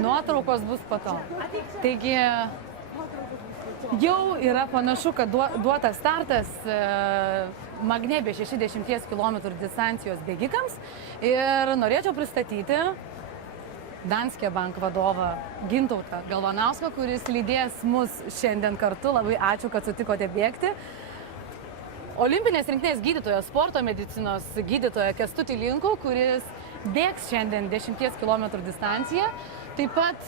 Nuotraukos bus po to. Taigi, jau yra panašu, kad duotas startas Magnebė 60 km distancijos bėgikams ir norėčiau pristatyti Danske Bank vadovą Gintautą Galvanauską, kuris lydės mus šiandien kartu. Labai ačiū, kad sutikote bėgti. Olimpinės rinktinės gydytojo, sporto medicinos gydytojo Kęstutį Linkų, kuris bėgs šiandien 10 km distanciją. Taip pat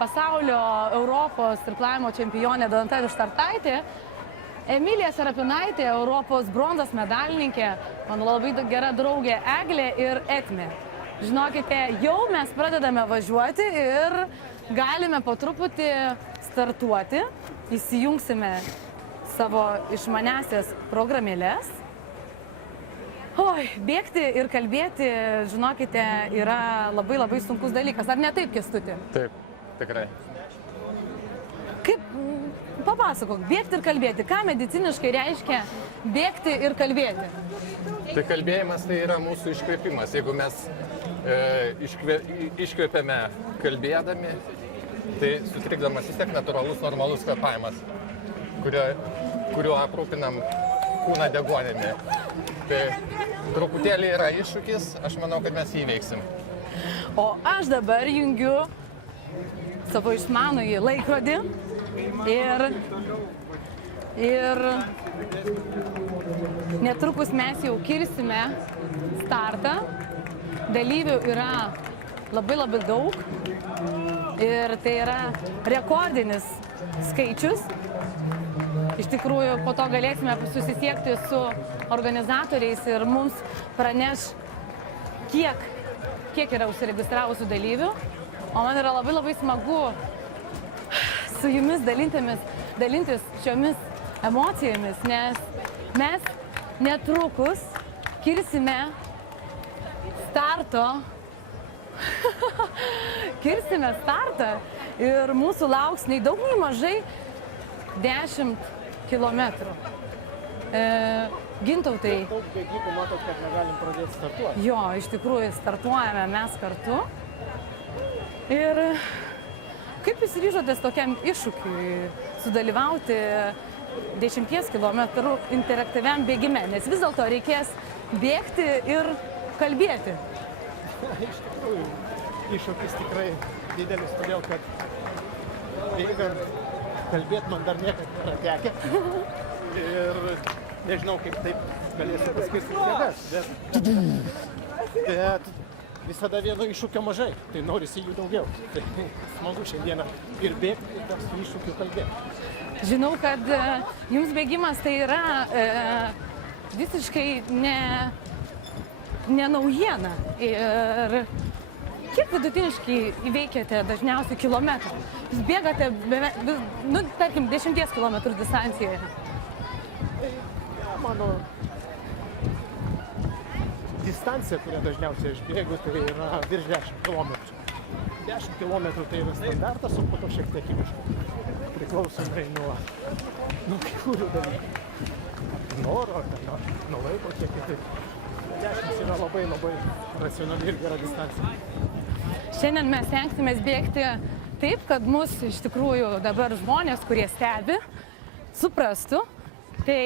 pasaulio, Europos irklavimo čempionė Donata Vištartaitė, Emilija Serapinaitė, Europos bronzos medalininkė, mano labai gera draugė Eglė ir Etmė. Žinokite, jau mes pradedame važiuoti ir galime po truputį startuoti. Įsijungsime savo išmaniasias programėlės. Oi, bėgti ir kalbėti, žinokite, yra labai sunkus dalykas. Ar ne taip, Kęstuti? Taip, tikrai. Kaip, papasakok, bėgti ir kalbėti. Ką mediciniškai reiškia bėgti ir kalbėti? Tai kalbėjimas tai yra mūsų iškvėpimas. Jeigu mes iškvėpiame kalbėdami, tai sutrikdamas vis tiek natūralus, normalus kvėpavimas, kuriuo aprūpinam kūną deguonimi. Tai truputėlį yra iššūkis, aš manau, kad mes jį įveiksim. O aš dabar jungiu savo išmanųjį laikrodį ir netrukus mes jau kirsime startą. Dalyvių yra labai daug ir tai yra rekordinis skaičius. Iš tikrųjų, po to galėsime susisiekti su organizatoriais ir mums praneš, kiek yra užsiregistravusių dalyvių. O man yra labai smagu su jumis dalintis šiomis emocijomis, nes mes netrukus kirsime startą ir mūsų lauks nei daug, nei mažai 10 kilometrų. Gintautai. Daug bėgikų matot, kad negalim pradėti startuoti. Jo, iš tikrųjų startuojame mes kartu. Ir kaip jūs ryžotės tokiam iššūkiui sudalyvauti 10 km interaktyviam bėgime, nes vis dėlto reikės bėgti ir kalbėti? Iš tikrųjų, iššūkis tikrai didelis, todėl kad bėgant kalbėti man dar niekad nėra tekę. Ir nežinau, kaip taip galėsiu paskirstyti jėgas, bet visada vieno iššūkio mažai, tai norisi jų daugiau. Tai smagu šiandieną ir bėgti, ir dar su iššūkiu kalbėti. Žinau, kad jums bėgimas tai yra visiškai ne naujiena. Ir kiek vidutiniškai įveikiate dažniausiai kilometrų? Jūs bėgate tarkim, 10 km distancijoje. Tai mano distancija, kurią dažniausiai aš bėgu, tai yra virš 10 km. 10 km tai yra standartas, o po to šiek tiek įmiškų. Priklausomai nuo kai kurių dalykų. Noro, nuo laiko, kiek kitaip. 10 yra labai racionali ir gera distancija. Šiandien mes stengsimės bėgti taip, kad mus iš tikrųjų dabar žmonės, kurie stebi, suprastų. Tai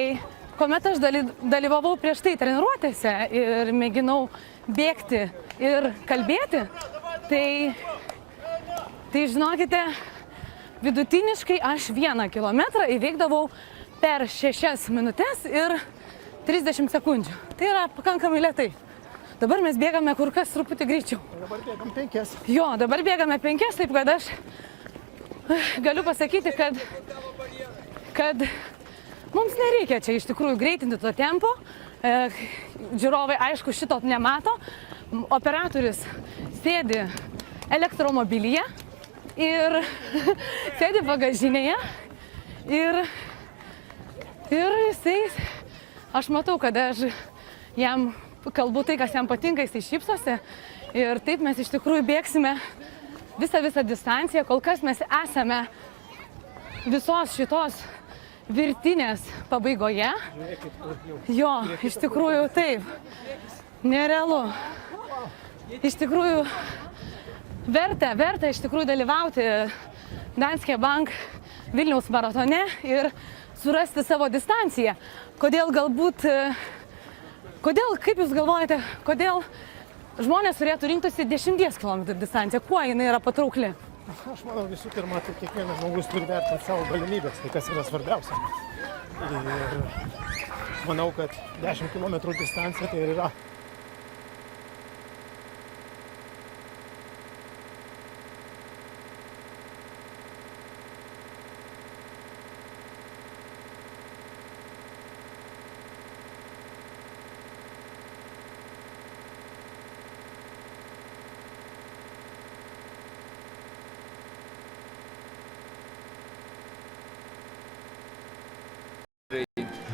kuomet aš dalyvavau prieš tai treniruotėse ir mėginau bėgti ir kalbėti, tai žinokite, vidutiniškai aš 1 kilometrą įveikdavau per 6 minutes ir 30 sekundžių. Tai yra pakankamai lėtai. Dabar mes bėgame kur kas truputį greičiau. Dabar bėgam 5. Jo, dabar bėgame 5, taip kad aš galiu pasakyti, kad mums nereikia čia iš tikrųjų greitinti to tempo. Žiūrovai, aišku, šito nemato. Operatorius sėdi elektromobilyje ir sėdi bagažinėje ir jisai, aš matau, kad aš jam kalbu tai, kas jam patinka, jisai šypsosi ir taip mes iš tikrųjų bėgsime visą distanciją. Kol kas mes esame visos šitos virtinės pabaigoje. Jo, iš tikrųjų taip, nerealu. Iš tikrųjų verta iš tikrųjų dalyvauti Danske Bank Vilniaus maratone ir surasti savo distanciją. Kaip jūs galvojate, kodėl žmonės turėtų rinktusi 10 km distanciją? Kuo jinai yra patraukli? Aš manau, visų pirma, tai kiekvienas žmogus turi vertinti savo galimybės, tai kas yra svarbiausia. Ir manau, kad 10 km distancija tai ir yra.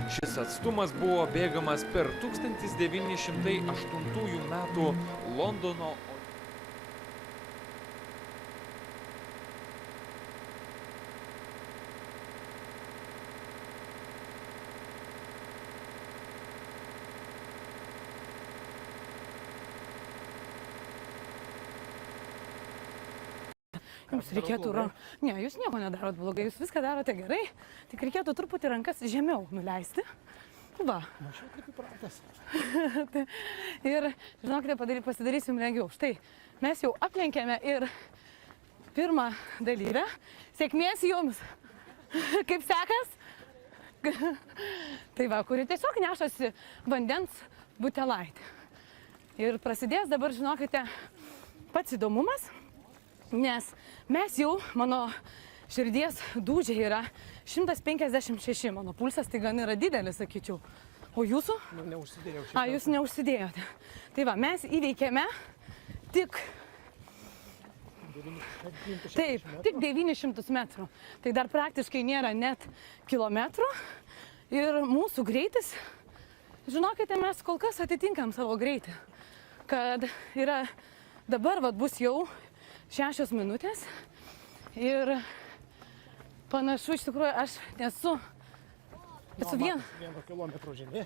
Šis atstumas buvo bėgamas per 1908 metų Londono. Jums reikėtų... Ne, jūs nieko nedarot blogai, jūs viską darote gerai, tik reikėtų truputį rankas žemiau nuleisti. Va. Mačiau kaip įpratęs. Ir, žinokite, pasidarysim lengviau. Štai, mes jau aplenkėme ir pirmą dalyvę. Sėkmės jums! Kaip sekas? Tai va, kuri tiesiog nešasi vandens butelaitį. Ir prasidės dabar, žinokite, pats įdomumas. Nes mes jau, mano širdies dūžiai yra 156, mano pulsas tai gan yra didelis, sakyčiau. O jūsų? Nu, neužsidėjau šitą. Jūs neužsidėjote. Tai va, mes įveikėme tik... Taip, tik 900 metrų. Tai dar praktiškai nėra net kilometrų. Ir mūsų greitis, žinokite, mes kol kas atitinkam savo greitį. Kad yra, dabar vat, bus jau 6 minutės ir panašu, iš tikrųjų, aš esu 1 kilometro žemė.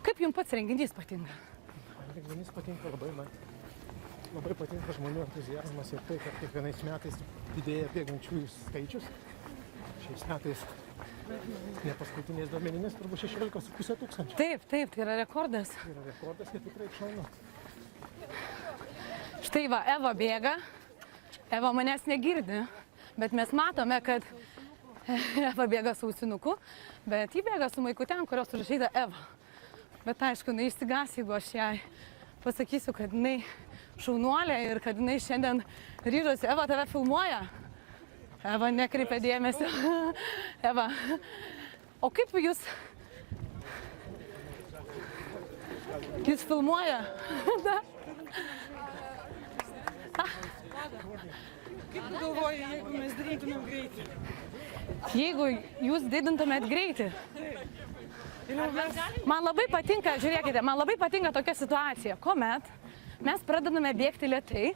Kaip jums pats renginys patinka? Renginys patinka labai, man labai patinka žmonių entuziazmas ir tai, kad kiekvienais metais didėja bėgančiųjų skaičius. Šiais metais, ne paskutiniais duomenimis, turbūt 16,5 tūkstančių. Taip, tai yra rekordas. Tai yra rekordas ir tikrai šaunu. Štai va, Eva bėga. Eva manęs negirdi, bet mes matome, kad Eva bėga su ausinuku, bet ji bėga su maikute, ant kurios užrašyta Eva. Bet aišku, jinai išsigąs, jeigu aš jai pasakysiu, kad jinai šaunuolė ir kad jinai šiandien ryžosi. Eva, tave filmuoja? Eva nekreipia dėmesio. Eva, o kaip jūs filmuoja? Kaip tu galvoji, jeigu mes didintumėm greitį? Jeigu jūs didintumėt greitį? Man labai patinka, žiūrėkite, man labai patinka tokia situacija, kuomet mes pradedame bėgti lėtai.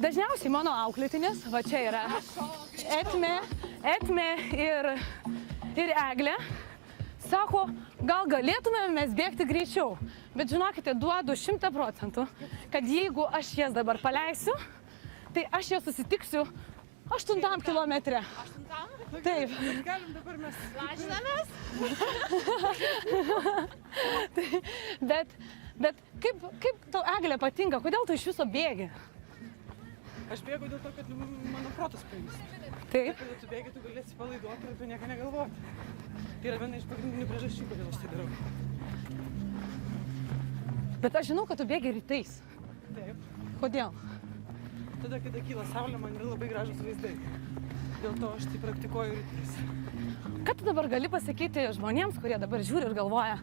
Dažniausiai mano auklėtinės, va čia yra Etmė ir Eglė, sako, gal galėtume mes bėgti greičiau. Bet žinokite, duodu 100%, kad jeigu aš jas dabar paleisiu, tai aš jas susitiksiu 8 kilometre. 8? Taip. Galim dabar mes lažinamės? Bet kaip tau, Eglė, patinka? Kodėl tu iš viso bėgi? Aš bėgu dėl to, kad mano protas pailsi. Taip. Kada tu bėgi, tu gali atsipalaiduoti ir tu nieko negalvoti. Tai yra viena iš pagrindinių priežasčių, kodėl aš tai darau. Bet aš žinau, kad tu bėgi rytais. Taip. Kodėl? Tada, kada kyla saulė, man yra labai gražus vaizdai. Dėl to aš tai praktikuoju rytais. Ką tu dabar gali pasakyti žmonėms, kurie dabar žiūri ir galvoja,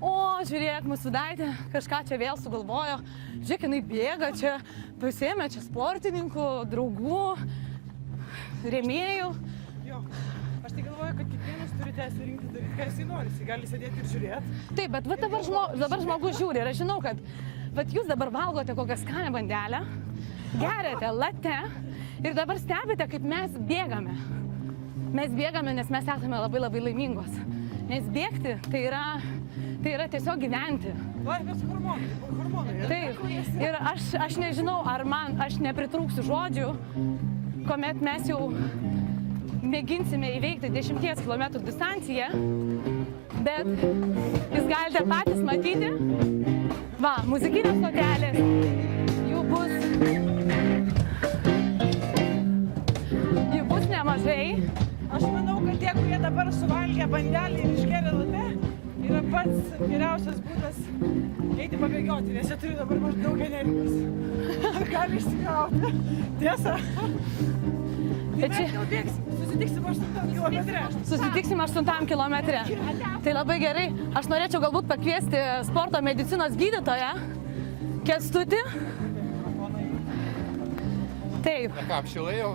o, žiūrėk, mūsų daitė kažką čia vėl sugalvojo, žiūrėk, jinai bėga, čia pasiėmė čia sportininkų, draugų, rėmėjų. Jo, aš tai galvoju, kad kiekvienas turi teisę rinktis daryti, ką jisai nori. Jisai gali sėdėti ir žiūrėti. Taip, bet dabar žmogus žiūri ir aš žinau, kad jūs dabar valgote kokią skanią bandelę, geriate latte ir dabar stebite, kaip mes bėgame. Mes bėgame, nes mes esame labai labai laimingos. Nes bėgti tai yra tiesiog gyventi. Laimės hormonai. Taip, ir aš nežinau, ar aš nepritrūksiu žodžių, kuomet mes jau mėginsime įveikti 10 km distanciją, bet jūs galite patys matyti, va, muzikinės stotelės, jų bus nemažai. Aš manau, kad tie, kurie dabar suvalgė bandelį ir išgėrė latte, yra pats geriausias būdas eiti pabėgioti, nes jie turi dabar maždaug energijos. Gali išsikrauti. Tiesa. Bet Mes jau bėgsim. Susitiksim 8 kilometre. Susitiksim 8 kilometre. Tai labai gerai. Aš norėčiau galbūt pakviesti sporto medicinos gydytoją Kęstutį. Taip. Na ką, apšilai jau?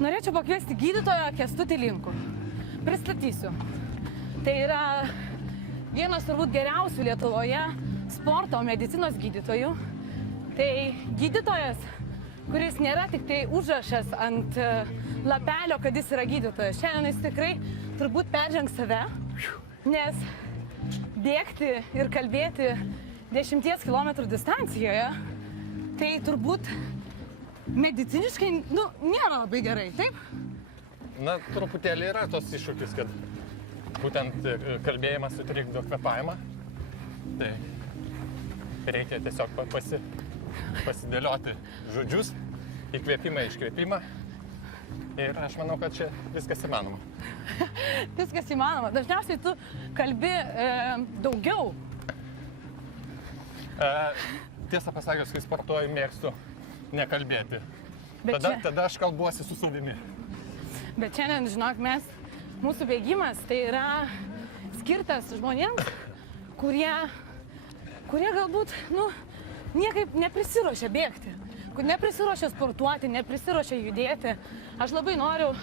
Norėčiau pakviesti gydytoją Kęstutį Linkų. Pristatysiu. Tai yra vienas turbūt geriausių Lietuvoje sporto medicinos gydytojų. Tai gydytojas, kuris nėra tik tai užrašas ant lapelio, kad jis yra gydytojas. Šiandien jis tikrai turbūt peržengs save, nes bėgti ir kalbėti 10 km distancijoje, tai turbūt mediciniškai, nėra labai gerai, taip? Na, truputėlį yra tos iššūkis, kad būtent kalbėjimas sutrikdo kvėpavimą. Tai reikia tiesiog pasidėlioti žodžius, įkvėpimą, iškvėpimą. Ir aš manau, kad čia viskas įmanoma. Viskas įmanoma. Dažniausiai tu kalbi daugiau. Tiesą pasakius, kai sportuoju, mėgstu nekalbėti. Bet Tada aš kalbuosi su savimi. Bet šiandien, žinok, mūsų bėgimas tai yra skirtas žmonėms, kurie galbūt, niekaip neprisiruošia bėgti, kur neprisiruošia sportuoti, neprisiruošia judėti. Aš labai noriu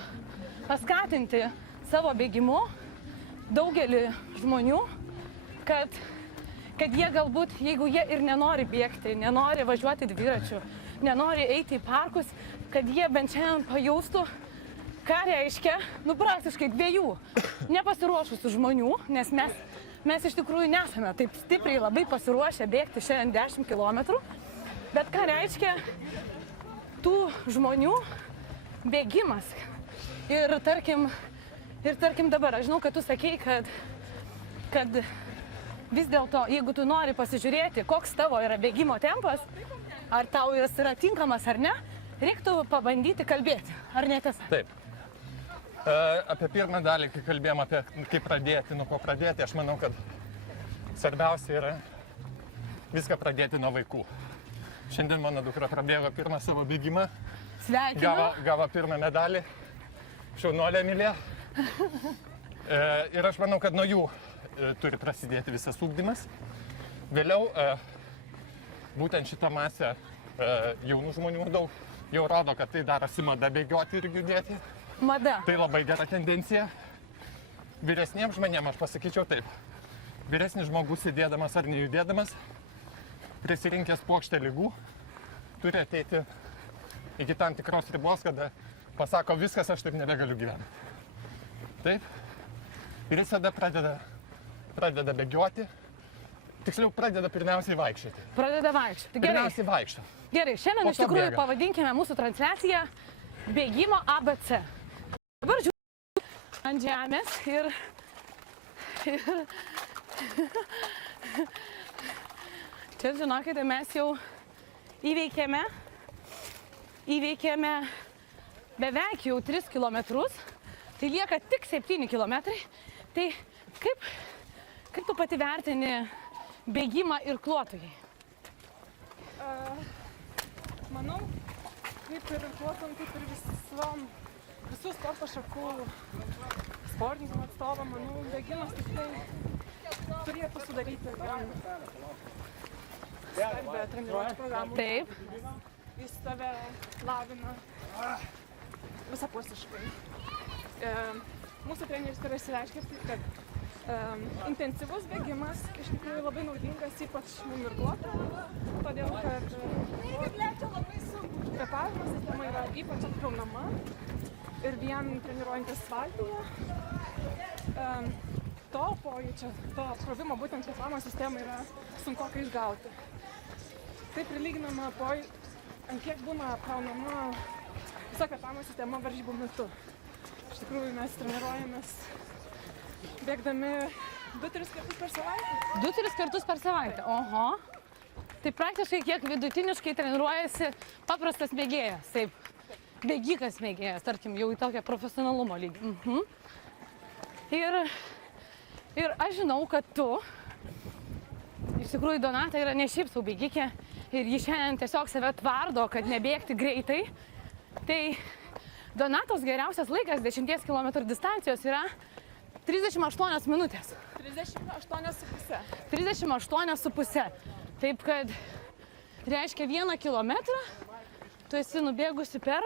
paskatinti savo bėgimu daugelį žmonių, kad jie galbūt, jeigu jie ir nenori bėgti, nenori važiuoti dviračiu, nenori eiti į parkus, kad jie bent šiandien pajaustų, ką reiškia, praktiškai 2 nepasiruošusių žmonių, nes mes iš tikrųjų nesame taip stipriai labai pasiruošę bėgti šiandien 10 km, bet ką reiškia tų žmonių bėgimas. Ir tarkim dabar, aš žinau, kad tu sakei, kad vis dėlto, jeigu tu nori pasižiūrėti, koks tavo yra bėgimo tempas, ar tau jis yra tinkamas ar ne, reiktų pabandyti kalbėti, ar netiesa? Taip. Apie pirmą dalį, kai kalbėjom apie kaip pradėti, nuo ko pradėti, aš manau, kad svarbiausia yra viską pradėti nuo vaikų. Šiandien mano dukra prabėgo pirmą savo bėgimą. Sveikinu. Gavo pirmą medalį. Šaunuolė Emilija. Ir aš manau, kad nuo jų turi prasidėti visas ugdymas. Vėliau būtent šitą masę jaunų žmonių daug jau rodo, kad tai darosi mada bėgioti ir judėti. Mada. Tai labai gera tendencija. Vyresniems žmonėms aš pasakyčiau taip. Vyresnis žmogus sėdėdamas ar nejudėdamas, prisirinkęs puokštę ligų, turi ateiti iki tam tikros ribos, kada pasako viskas, aš taip nebegaliu gyventi. Taip. Ir jis tada pradeda bėgioti. Tiksliau, pradeda pirmiausiai vaikščioti. Pradeda vaikščioti. Gerai. Pirmiausiai vaikščioti. Gerai, šiandien iš tikrųjų pavadinkime mūsų transliaciją bėgimo ABC. Dabar žiūrėjau ant žemės ir čia, žinokite, mes jau įveikėme beveik jau 3 kilometrus, tai lieka tik 7 kilometrai. Tai kaip tu pati vertini bėgimą irkluotojai? Manau, kaip ir irkluotojam, kaip ir visų sporto šakų sportininkam atstovam, manau, bėgimas tikrai turėtų sudaryti svarbią treniruočių programą. Taip. Jis tave lavina visapusiškai. Mūsų treneris yra išsireiškęs, kad intensyvus bėgimas iš tikrųjų labai naudingas, ypač mum irkluotojam, todėl kad kvėpavimo sistema yra ypač apkraunama ir vien treniruojantis valtyje to pojūčio, to apkrovimo būtent kvėpavimo sistemai yra sunkokai išgauti. Tai prilyginama ant kiek būna apkraunama visa kvėpavimo sistema varžybų metu. Iš tikrųjų mes treniruojamės bėgdami 2-3 kartus per savaitę. 2-3 kartus per savaitę, oho. Tai praktiškai kiek vidutiniškai treniruojasi paprastas mėgėjas, taip. Bėgikas mėgėjas, tarkim, jau į tokią profesionalumo lygį. Ir aš žinau, kad tu, iš tikrųjų Donata yra ne šiaip sau bėgikė ir ji šiandien tiesiog save tvardo, kad nebėgti greitai. Tai Donatos geriausias laikas 10 km distancijos yra 38 minutės. 38,5. 38,5. Taip kad reiškia 1 kilometrą tu esi nubėgusi per...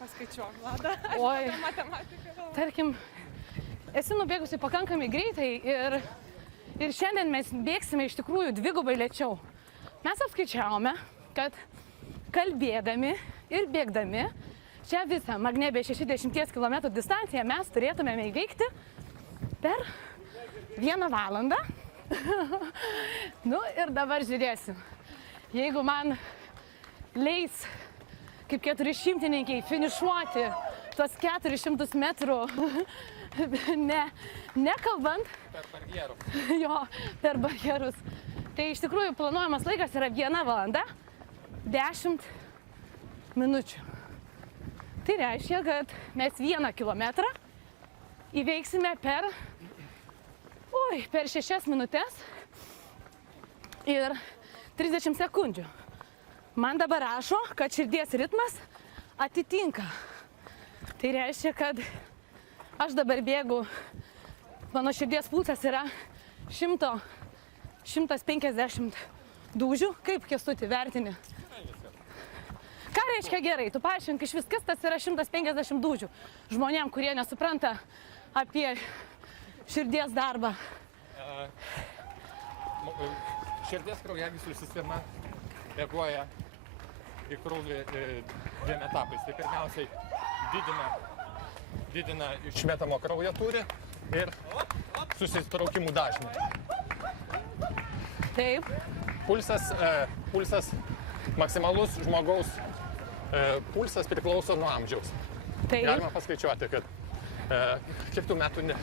Paskaičiuok, Vlada. Oi, Matematika. tarkim, esi nubėgusi pakankamai greitai ir šiandien mes bėgsime iš tikrųjų dvigubai lėčiau. Mes apskaičiavome, kad kalbėdami ir bėgdami šią visą Magnebė 60 km distanciją mes turėtumėme įveikti per 1 valandą. Nu ir dabar žiūrėsim. Jeigu man leis kaip 400-ninkiai finišuoti tuos 400 metrų, nekalbant. Per barjerus. Jo, per barjerus. Tai iš tikrųjų planuojamas laikas yra 1 valanda 10 minučių. Tai reiškia, kad mes 1 kilometrą įveiksime per 6 minutės ir 30 sekundžių. Man dabar rašo, kad širdies ritmas atitinka. Tai reiškia, kad aš dabar bėgu, mano širdies pulsas yra 100-150 dūžių. Kaip, Kęstuti, vertini? Ką reiškia gerai? Tu paaiškink iš vis, kas tas yra 150 dūžių žmonėm, kurie nesupranta apie širdies darbą. Širdies kraujagyslių sistema reaguoja į kraują dviem etapais. Tai pirmiausiai didina išmetamo kraujo tūrį ir susitraukimų dažnį. Taip. Pulsas maksimalus žmogaus pulsas priklauso nuo amžiaus. Taip. Galima paskaičiuoti, kad kiek tų metų ne...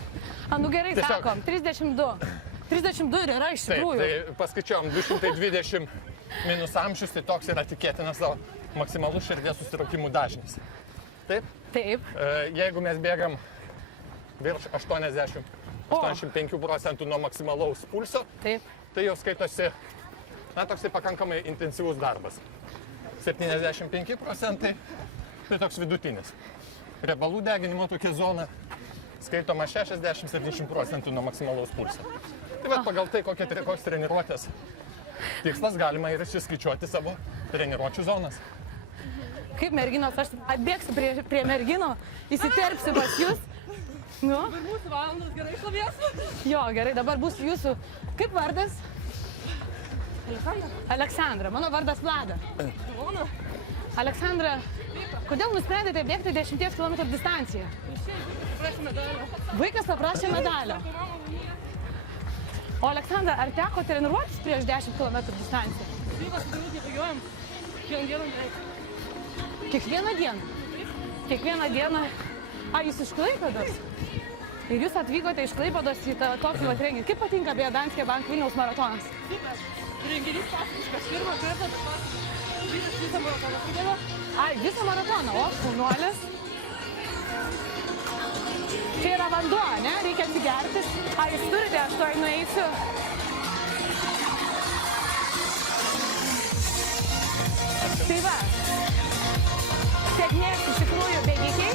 Nu gerai, Tiesiog... sakom, 32. 32 ir yra iš tikrųjų. Taip, tai paskaičiuojam 220 minus amžius, tai toks yra tikėtinas maksimalus širdies susitraukimų dažnis. Taip? Taip. Jeigu mes bėgam virš 85% nuo maksimalaus pulso, Taip. tai jau skaitosi, toksai pakankamai intensyvus darbas. 75% tai toks vidutinis. Riebalų deginimo tokia zona skaitoma 60-70% nuo maksimalaus pulso. Tai bet pagal tai, kokios treniruotės tikslas, galima ir išsiskaičiuoti savo treniruočių zonas. Kaip merginos, aš atbėgsiu prie mergino, įsiterpsiu pas jūs. Nu? Dabar mūsų valandas gerai išlavėsiu. Jo, gerai, dabar bus jūsų... Kaip vardas? Aleksandra. Mano vardas Vlada. Aleksandra, kodėl nusprendėte bėgti 10 km distanciją? Paprašė medalio. Vaikas paprašė medalio. O Aleksandra, ar teko treniruotis prieš 10 km distanciją? Vykas, su draugais bėgiojam. Kiekvieną dieną beveik. Kiekvieną dieną? Kiekvieną dieną. Jūs iš Klaipėdos? Ir jūs atvykote iš Klaipėdos į tokį renginį. Kaip patinka beje Danske Bank Vilniaus maratonas? Super. Renginys pasakiškas. Pirmą kartą vyras visą maratoną sudėlio. Visą maratoną, o šaunuolis. Čia yra vanduo, ne? Reikia atsigerti. Jūs turite, aš toj nueisiu. Tai va. Sėkmės iš tikrųjų bėgikiai.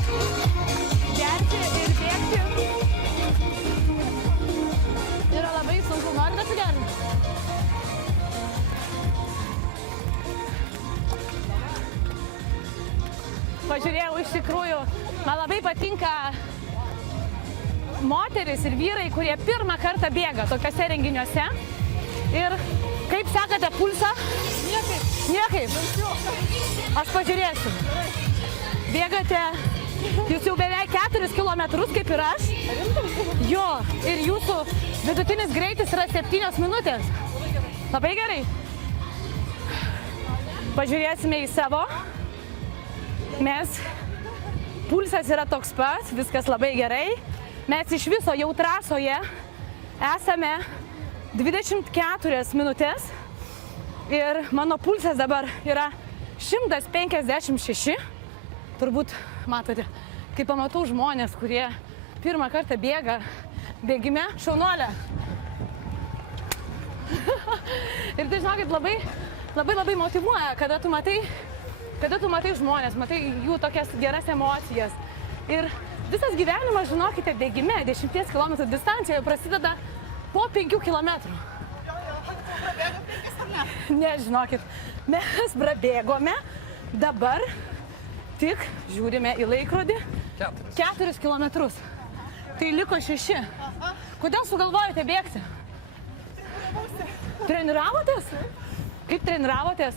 Gerti ir bėgti. Yra labai sunku. Norite atsigerti? Pažiūrėjau, iš tikrųjų, man labai patinka moteris ir vyrai, kurie pirmą kartą bėga tokiuose renginiuose. Ir kaip sekate pulsą? Niekaip. Niekaip? Aš pažiūrėsiu. Bėgate Jūs jau beveik 4 kilometrus kaip ir aš. Jo, ir jūsų vidutinis greitis yra 7 minutės. Labai gerai. Pažiūrėsime į savo. Mes, pulsas yra toks pats, viskas labai gerai. Mes iš viso jau trasoje esame 24 minutės ir mano pulsas dabar yra 156. Turbūt matote, kai pamatau žmonės, kurie pirmą kartą bėga bėgime, šaunuolė. Ir tai, žinokit, labai motyvuoja, kada tu matai žmonės, matai jų tokias geras emocijas. Ir visas gyvenimas, žinokite, bėgime 10 km distancijoje prasideda po 5 km. Ne, žinokit, mes prabėgome, dabar tik žiūrime į laikrodį 4 km. Tai liko 6. Kodėl sugalvojote bėgti? Treniravotės? Kaip treniravotės?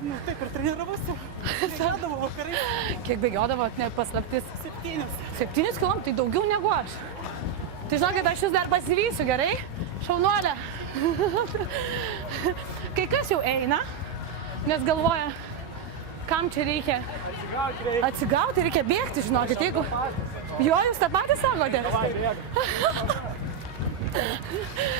Nu, taip ir treniravausi. Bėgiodavau vakarai. Kiek bėgiodavot, ne paslaptis? 7. 7 km, tai daugiau negu aš. Tai žinokit, aš jūs dar pasivysiu, gerai? Šaunuolė. Kai kas jau eina, nes galvoja, kam čia reikia atsigauti, reikia bėgti, žinokit, jeigu... Jo, jūs tą patį sakote?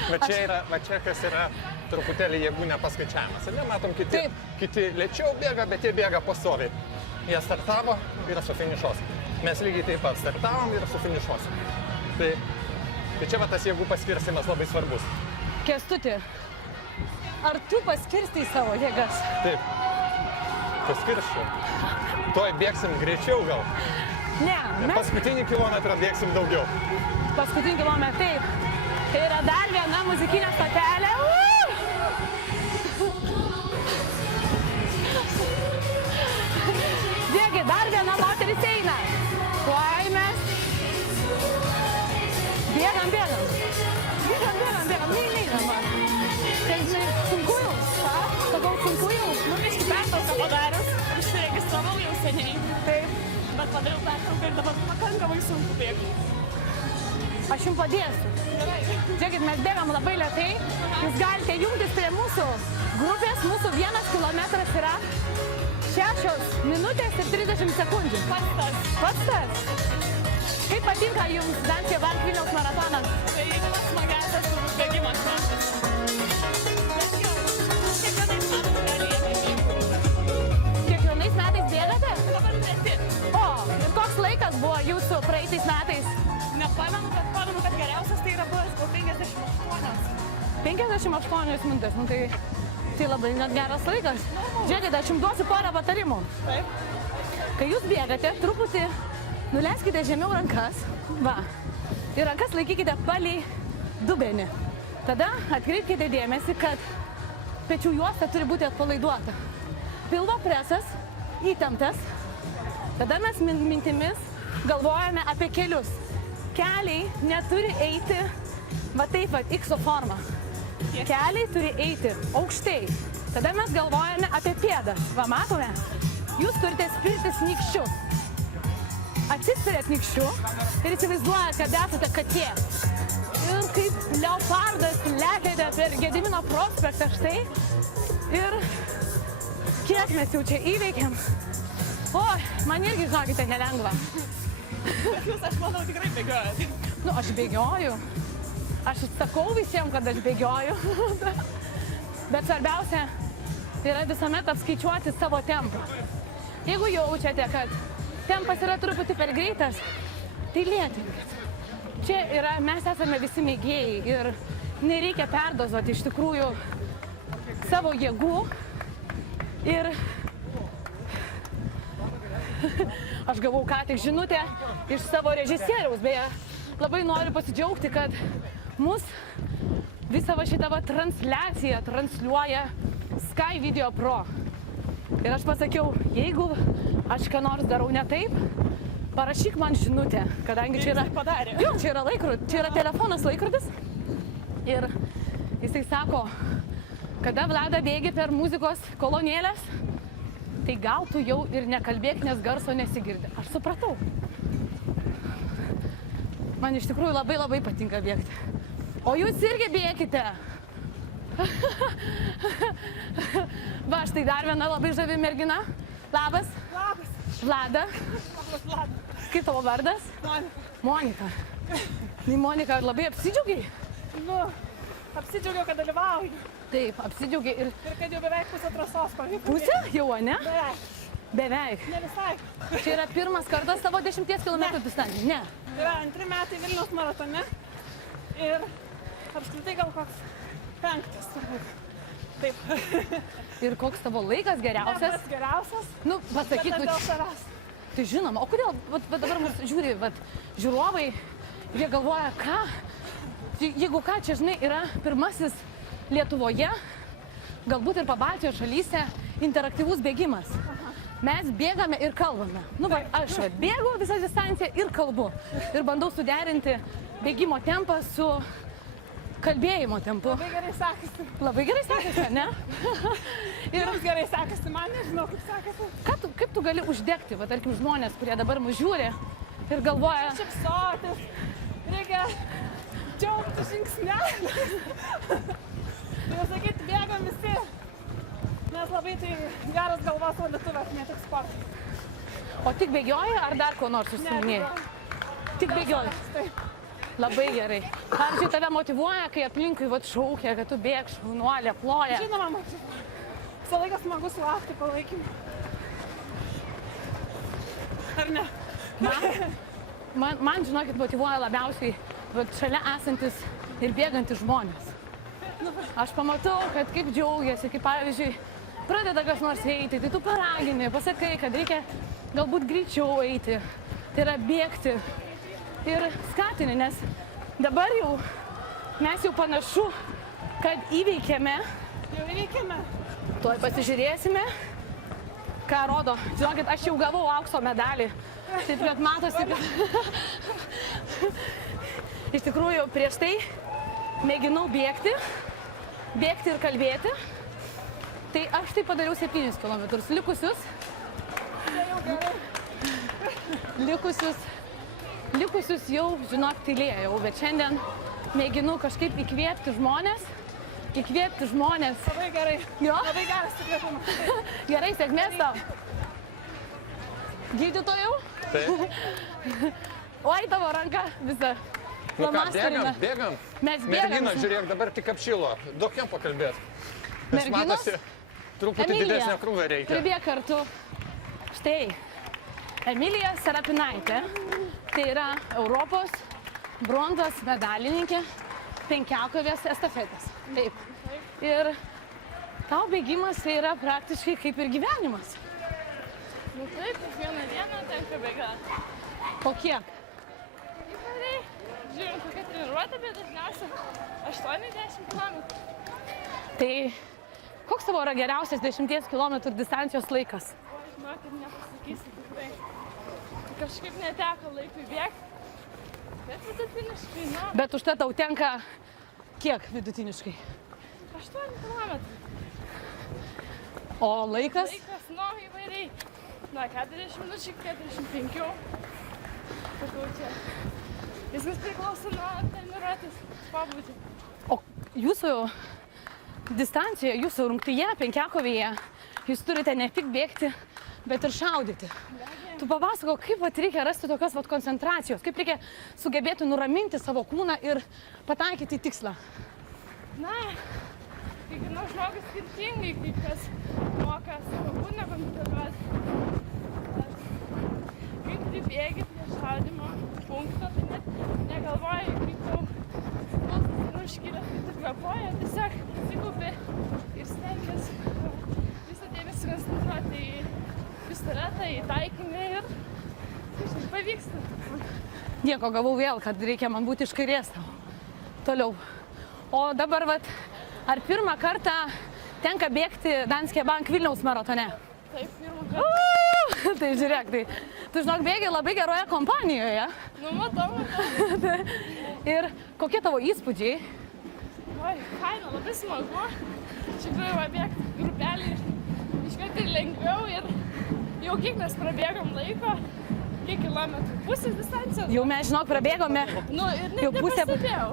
Va čia kas yra truputėlį jėgų nepaskaičiavimas. Ir matom, kiti lėčiau bėga, bet jie bėga pastoviai. Jie startavo ir sufinišos. Mes lygiai taip pat startavom ir sufinišos. Tai čia va tas jėgų paskirstimas labai svarbus. Kęstuti, ar tu paskirstai savo jėgas? Taip, paskirščiau. Tuoj bėgsim greičiau gal. Ne, mes... Paskutinį kilometrą bėgsim daugiau. Paskutinį kilometrą, taip. Tai yra dar viena muzikinė stotelė. Dėgi, dar viena moteris eina. Tuoj mes. Bėgam. Neįneinam. Tai, žinai, sunku jau. Sakau, sunku jau. Nu, biškį pertrauką padarius. Užsiregistravau jau seniai. Taip. Bet padariau pertrauką ir dabar pakankamai sunku bėgti. Aš jums padėsiu. Žiūrėkit, mes bėgam labai lėtai. Jūs galite jungtis prie mūsų grupės. Mūsų 1 kilometras yra 6 minutės ir 30 sekundžių. Pats tas. Kaip patinka jums Danske Bank Vilniaus maratonas? Tai pats smagiausias turbūt bėgimas. Kiekvienais metais bėgate? Dabar treti. O, ir koks laikas buvo jūsų praeitais metais? Nepamenu, kad geriausias tai yra buvęs gal 58. 58 minutės, nu tai labai net geras laikas. Žiūrėkit, aš jums duosiu porą patarimų. Taip. Kai jūs bėgate, truputį nuleiskite žemiau rankas, va, ir rankas laikykite palei dubenį. Tada atkreipkite dėmesį, kad pečių juosta turi būti atpalaiduota. Pilvo presas įtemptas, tada mes mintimis galvojame apie kelius. Keliai neturi eiti, va taip, va, X forma. Keliai turi eiti aukštai. Tada mes galvojame apie pėdas. Va, matome? Jūs turite spirtis nykščiu. Atsispiriat nykščiu ir įsivaizduojat, kad esate katė. Ir kaip leopardas lekiate per Gedimino prospektą štai. Ir kiek mes jau čia įveikėm. Oi, man irgi, žinokite, nelengva. Bet jūs, aš manau, tikrai bėgiojat. Nu, aš bėgioju. Aš sakau visiems, kad aš bėgioju. Bet svarbiausia yra visuomet apskaičiuoti savo tempą. Jeigu jaučiate, kad tempas yra truputį per greitas, tai lėtinkit. Čia yra, mes esame visi mėgėjai ir nereikia perdozuoti iš tikrųjų savo jėgų. Ir aš gavau ką tik žinutę iš savo režisieriaus, beje, labai noriu pasidžiaugti, kad mus visą šitą transliaciją transliuoja Sky Video Pro. Ir aš pasakiau, jeigu aš ką nors darau ne taip, parašyk man žinutę, kadangi čia yra... Jo, čia yra laikrodis, čia yra telefonas laikrodis. Ir jisai sako, kada Vlada bėgi per muzikos kolonėlės, tai gal tu jau ir nekalbėk, nes garso nesigirdi. Aš supratau. Man iš tikrųjų labai patinka bėgti. O jūs irgi bėkite. Va, štai dar viena labai žavi mergina. Labas. Labas. Vlada. Labas, Vlada. Kaip tavo vardas? Monika. Tai Monika, labai apsidžiaugiai? Nu, apsidžiaugiau, kad dalyvauju. Taip, apsidžiaugiai ir... Ir kad jau beveik pusę trasos pavyko. Pusė jau, ne? Beveik. Beveik. Ne visai. Čia yra pirmas kartas tavo 10 km distancijai? Ne. Yra 2 metai Vilniaus maratone. Ir apskritai gal koks 5 turbūt. Taip. Ir koks tavo laikas geriausias? Pats geriausias. Nu, pasakyk, Bet dėl savęs. tai žinoma. O kodėl vat dabar mus žiūri žiūrovai, jie galvoja, ką? Jeigu ką, čia, žinai, yra pirmasis Lietuvoje, galbūt ir Pabaltijos šalyse, interaktyvus bėgimas. Mes bėgame ir kalbame. Nu, va, aš bėgu visą distanciją ir kalbu. Ir bandau suderinti bėgimo tempą su kalbėjimo tempu. Labai gerai sekasi. Labai gerai sekasi, ne? Ir Jums gerai sekasi, man nežinau, kaip sekasi. kaip tu gali uždegti, va, tarkim, žmonės, kurie dabar mus žiūri ir galvoja, Šipsotis. Reikia džiaugtis žingsnelį. Tai sakyti, bėgam visi. Nes labai tai geras galvos valytuvas, ne tik sportas. o tik bėgioji ar dar ko nors užsiiminėji? Tik bėgioji. Taip. Labai gerai. Pavyzdžiui, tave motyvuoja, kai aplinkui vat šaukia, kad tu bėg, šaunuolė, ploja. Žinoma, motyvuoja. Visą laiką smagu sulaukti palaikymą. Ar ne? Man žinokit, motyvuoja labiausiai vat šalia esantis ir bėgantis žmonės. Aš pamatau, kad kaip džiaugiasi, kaip pavyzdžiui, pradeda kas nors eiti, tai tu paragini, pasakai, kad reikia galbūt greičiau eiti, tai yra bėgti ir skatini, nes dabar jau mes jau panašu, kad įveikėme, Jau įveikėme. tuoj pasižiūrėsime, ką rodo. Žinokit, aš jau gavau aukso medalį, taip net matosi, kad iš tikrųjų prieš tai mėginau bėgti ir kalbėti, tai aš tai padariau 7 km, likusius jau, žinok, tylėjau, bet šiandien mėginu kažkaip įkvėpti žmonės. Labai gerai. Jo? Labai geras įkvėpimas. Gerai, sėkmės tau. Gydytojau? Taip. Oi, tavo ranka visą. Nu ką, Flomasteriną. bėgam? Mes bėgam. Mergina, žiūrėk, dabar tik apšilo. Daug jam pakalbėti. Nes Merginos? matosi, truputį didesnio krūvio reikia. Pribėk kartu. Štai, Emilija Serapinaitė. Tai yra Europos bronzos medalininkė penkiakovės estafetės. Taip. Ir tau bėgimas tai yra praktiškai kaip ir gyvenimas. Nu taip, kiekvieną dieną tenka bėgati. O kiek? Įvairiai. Žiūrėjau, kokia treniruotė, bet dažniausiai 80 km. Tai koks tavo yra geriausias 10 km distancijos laikas? O žinokit, nepasakysiu tikrai. Kažkaip neteko laikui bėgti. Bet vidutiniškai, na, Bet už tai tau tenka kiek vidutiniškai? 8 km. O laikas? Laikas, nu, įvairiai. Na, 40 minučių, 45. Sakau, čia. Viskas priklauso nuo treniruotės pobūdžio. O jūsų distancijoje, jūsų rungtyje, penkiakovėje, jūs turite ne tik bėgti, bet ir šaudyti. Tu papasakok, kaip reikia rasti tokios koncentracijos, kaip reikia sugebėti nuraminti savo kūną ir pataikyti į tikslą. Na, kiekvienas žmogus skirtingai, kaip kas moka savo kūną kontroliuoti. Kai turi bėgi prie šaudymo punkto, tai net negalvoji, kaip tau pulsas yra užkilęs, kai tu kvėpuoji, tiesiog susikaupi ir stengiasi visą dėmesį koncentruoti į pistoletą, į taikinį ir kažkaip pavyksta. Nieko, gavau vėl, kad reikia man būti iš kairės tau. Toliau. O dabar, ar pirmą kartą tenka bėgti Danske Bank Vilniaus maratone? Taip, pirmą kartą. Tai žiūrėk, tai tu žinok bėgi labai geroje kompanijoje. Nu, matau. Ir kokie tavo įspūdžiai? Oi, faina, labai smagu. Iš tikrųjų, va, bėgti grupelį iškart ir lengviau ir Jau kiek mes prabėgom laiko, kiek kilometrų, pusės distancijos. Jau mes, žinok, prabėgome. Nu, ir net Jau pusę- nepastebėjau.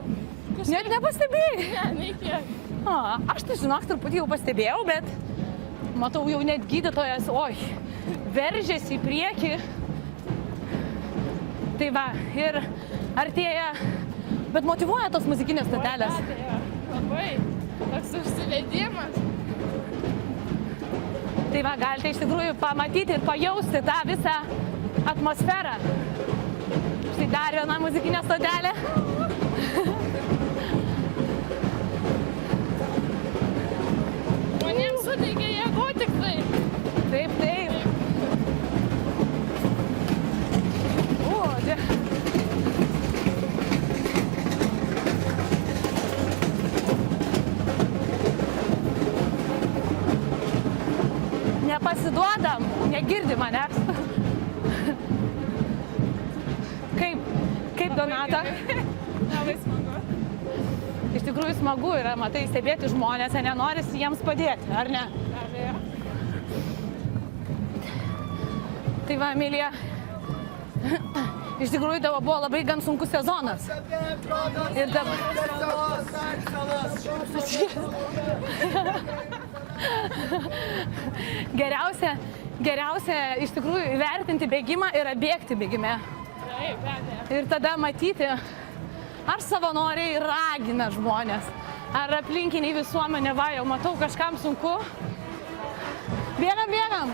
Net nepastebėjai. Ne, nei kiek. Aš tai, žinok, truputį jau pastebėjau, bet matau jau net gydytojas, veržėsi į priekį. Tai va, ir artėja, bet motyvuoja tos muzikinės stotelės. Labai. Toks užsivedimas. Tai va, galite iš tikrųjų pamatyti ir pajausti tą visą atmosferą. Štai dar viena muzikinė stotelė. Žmonėms suteikia jėgų tik tai. Taip, taip. Nepasiduodam, negirdi manęs. Kaip Donata? Labai smagu. Iš tikrųjų smagu yra, matai, stebėti žmonės, nenorisi jiems padėti, ar ne? Abejo. Tai va, Emilija, iš tikrųjų tavo buvo labai gan sunkus sezonas. Ir dabar... Geriausia iš tikrųjų įvertinti bėgimą yra bėgti bėgime. Taip, be abejo. Ir tada matyti, ar savanoriai ragina žmonės, ar aplinkiniai visuomenė, va, jau matau, kažkam sunku. Bėgam.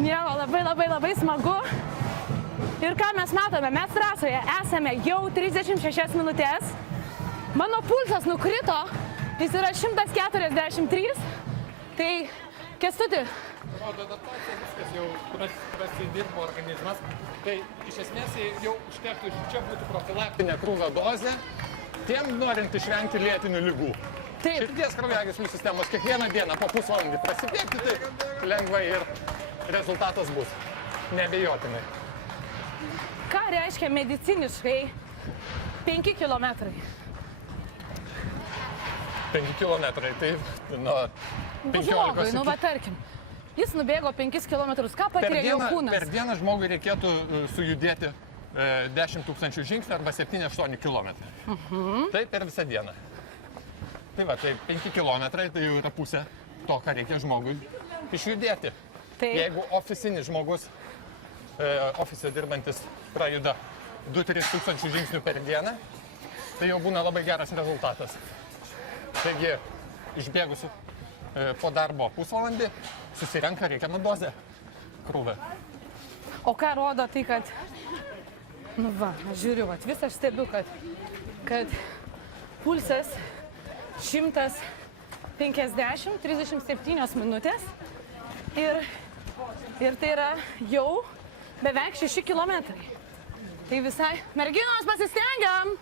Nieko, labai smagu. Ir ką mes matome, mes trasoje esame jau 36 minutės. Mano pulsas nukrito, jis yra 143. Tai, Kęstuti. Rodo adaptacija, viskas jau prasidirbo organizmas. Tai iš esmės jau užtektų, čia būtų profilaktinė krūvio dozė tiem norint išvengti lėtinių lygų. Taip. Širdies kraujagyslių sistemos kiekvieną dieną po pusvalandį prasibėgti, tai lengvai ir rezultatas bus. Neabejotinai. Ką reiškia mediciniškai 5 kilometrai? 5 kilometrai, tai nuo 15 Žmogui, nu va tarkim, jis nubėgo 5 kilometrus, ką patiria jo kūnas? Per dieną žmogui reikėtų sujudėti 10 000 žingsnių arba 7-8 kilometrai. Tai per visą dieną. Tai va, tai 5 kilometrai, tai jau yra pusė to, ką reikia žmogui išjudėti. Taip. Jeigu ofisinis žmogus, ofise dirbantis, prajuda 2-3 tūkstančių žingsnių per dieną, tai jau būna labai geras rezultatas. Taigi, išbėgusiu po darbo pusvalandį, susirenka reikiamą dozę krūvę. O ką rodo tai, kad, nu va, aš žiūriu, va, visą aš stebiu, kad pulsas 150, 37 minutės ir tai yra jau beveik 6 kilometrai. Tai visai, merginos, pasistengiam!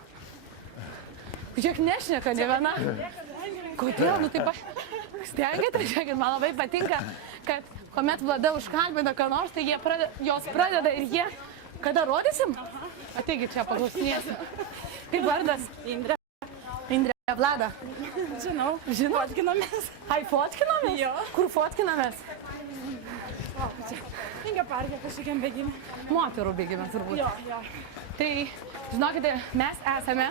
Žiūrėk, nešneka ne viena. Kodėl? Nu taip, stengiate, žiūrėkit, man labai patinka, kad kuomet Vlada užkalbina ką nors, tai jos pradeda ir jie, kada rodysim? Ateikit čia, paklausinėsim. Kaip vardas? Indrė. Indrė, Vlada. Žinau. Fotkinamės. Ai, fotkinamės? Jo. Kur fotkinamės? Inga parke kažkokiam bėgimui. Moterų bėgime turbūt. Jo. Tai, žinokite, mes esame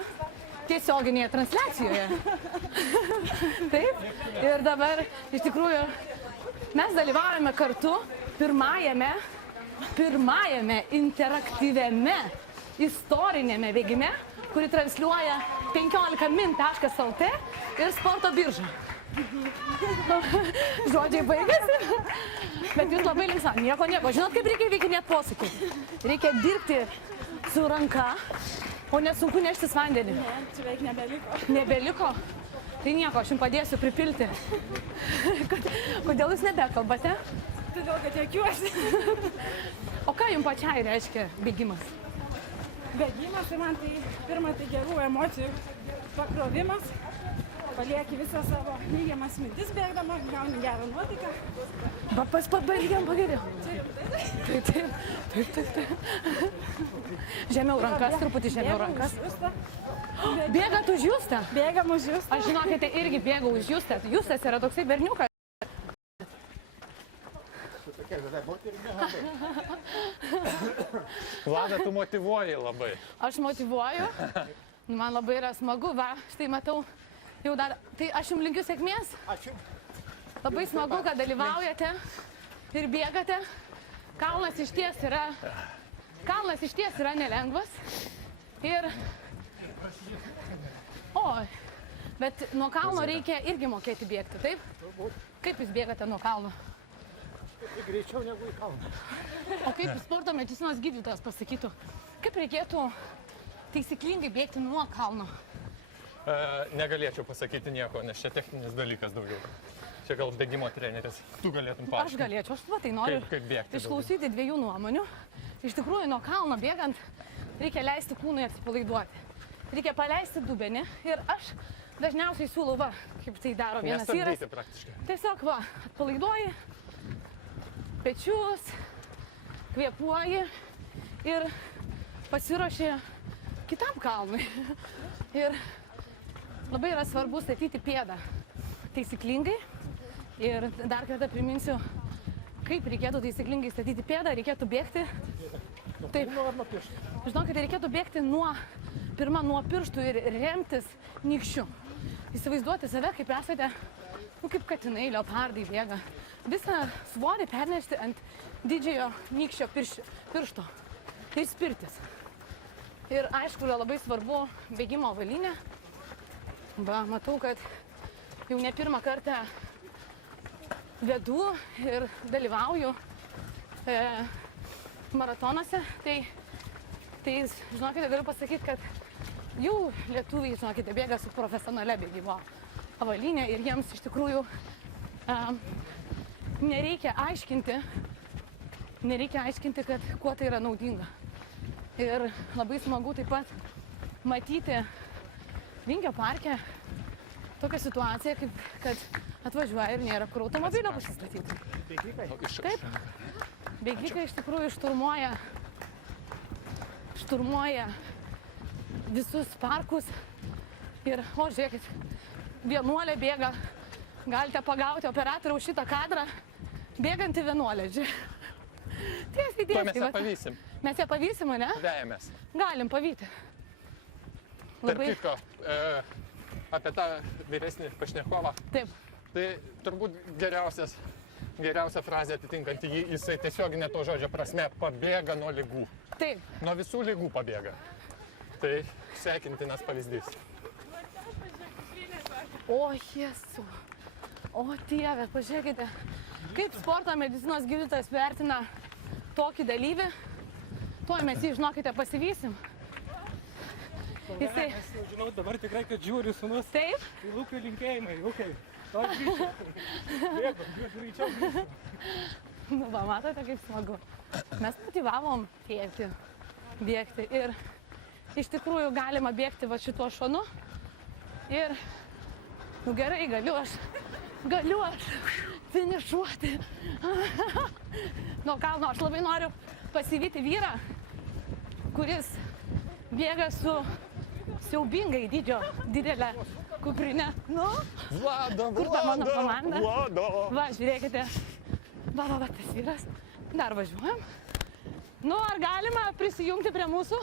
tiesioginėje transliacijoje. Taip. Ir dabar, iš tikrųjų, mes dalyvaujame kartu pirmajame interaktyviame istorinėme bėgime, kuri transliuoja 15min.lt ir sporto birža. Žodžiai baigėsi, bet jūs labai linksma. Nieko. Žinot, kaip reikia įveikinėti posūkius? Reikia dirbti su ranka, o nesunku neštis vandenį. Ne, čia veik nebeliko. Nebeliko? Tai nieko, aš jums padėsiu pripilti. Kodėl jūs nebekalbate? Todėl, kad juokiuosi. O ką jums pačiai reiškia bėgimas? Bėgimas, tai man tai pirma, tai gerų emocijų pakrovimas. palieki visą savo neigiamas mintis bėgdama, gauni gerą nuotaiką. Pabaigiam pageriau. Taip. Žemiau rankas, truputį žemiau rankas. Bėgat už Justą? Bėgam už Justą. Aš žinokite, irgi bėgau už Justą. Justas yra toksai berniukas. Vlada, tu motyvuoji labai. Aš motyvuoju. Man labai yra smagu, va, štai matau. Jau dar, tai aš jums linkiu sėkmės. Ačiū. Labai smagu, kad dalyvaujate ir bėgate. Kalnas iš ties yra nelengvas. Ir... Oi, bet nuo kalno reikia irgi mokėti bėgti, taip? Kaip jūs bėgate nuo kalno? Greičiau negu į kalną. O kaip sporto medicinos gydytojas pasakytų, kaip reikėtų taisyklingai bėgti nuo kalno? Negalėčiau pasakyti nieko, nes čia techninis dalykas daugiau. Čia gal bėgimo treneris. Tu galėtum paaiškinti. Aš galėčiau, aš tai noriu Kaip bėgti išklausyti dviejų nuomonių. Iš tikrųjų, nuo kalno bėgant reikia leisti kūnui atsipalaiduoti. Reikia paleisti dubenį ir aš dažniausiai siūlau, va, kaip tai daro vienas vyras. Nestabdyti praktiškai. Tiesiog, va, atpalaiduoji pečius, kvėpuoji ir pasiruoši kitam kalnui. Ir labai yra svarbu statyti pėdą taisyklingai. Ir dar kartą priminsiu, kaip reikėtų taisyklingai statyti pėdą, reikėtų bėgti. Taip, žinokite, reikėtų bėgti pirma nuo pirštų ir remtis nykščiu. Įsivaizduoti save, kaip esate, kaip katinai, leopardai bėga. Visą svorį pernešti ant didžiojo nykščio piršto ir spirtis. Ir aišku, yra labai svarbu bėgimo avalynė. Va, matau, kad jau ne pirmą kartą vedu ir dalyvauju maratonuose. Tai, žinokite, galiu pasakyti, kad jau lietuviai, žinokite, bėga su profesionalia bėgimo avalynė ir jiems iš tikrųjų nereikia aiškinti, kad kuo tai yra naudinga. Ir labai smagu taip pat matyti Vingio parke tokią situaciją, kaip kad atvažiuoja ir nėra kur automobilio pasistatyti. Taip, bėgikai iš tikrųjų šturmuoja visus parkus ir, žiūrėkit, vienuolė bėga, galite pagauti operatoriaus šitą kadrą, bėgantį vienuolę. Tiesiai. Mes ją pavysim. Mes ją pavysim, ne? Vejamės. Galim pavyti. Tarp kitko, apie tą vyresnį pašnekovą. Taip. Tai turbūt geriausia frazė atitinkanti jį, jisai tiesioginė to žodžio prasme pabėga nuo ligų. Taip. Nuo visų ligų pabėga. Tai sveikintinas pavyzdys. O, Jesu. O, Dieve, pažiūrėkite, kaip sporto medicinos gydytojas vertina tokį dalyvį. Tuoj mes jį, žinokite, pasivysim. Jisai... Aš žinau dabar tikrai, kad žiūri sūnus. Taip? Tai Lukui linkėjimai, Lukai. O aš grįžtu. Bėgu, greičiau grįžtu. Nu, va, matote, kaip smagu. Mes motyvavom tėti bėgti ir iš tikrųjų galima bėgti va šituo šonu. Ir, nu gerai, galiu aš finišuoti. Nuo kalno aš labai noriu pasivyti vyrą, kuris bėga su siaubingai didelę kuprinę. Nu, kur ta mano komanda? Va, žiūrėkite. Va, tas vyras. Dar važiuojam. Nu, ar galima prisijungti prie mūsų?